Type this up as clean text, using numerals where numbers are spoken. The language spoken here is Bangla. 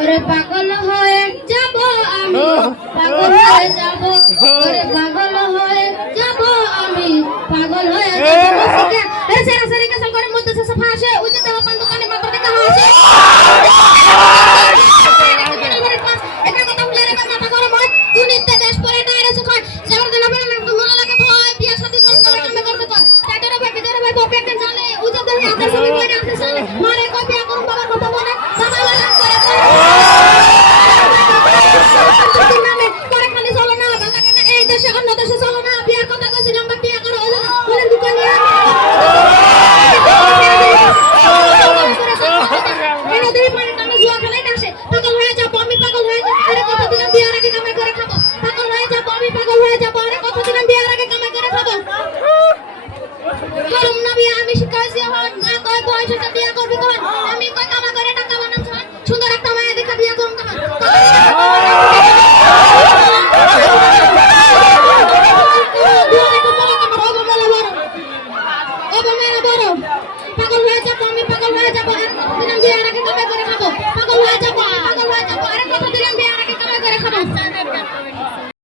ওরে পাগল হয়ে যাব আমি, পাগল হয়ে যাব, ওরে পাগল হয়ে যাব আমি, পাগল হয়ে যাব। এর সেরা সেরি কে সঙ্গে মধ্যে সে ফাঁসে উজে দেহ পান দোকানে মাত্র দেখা হাসে।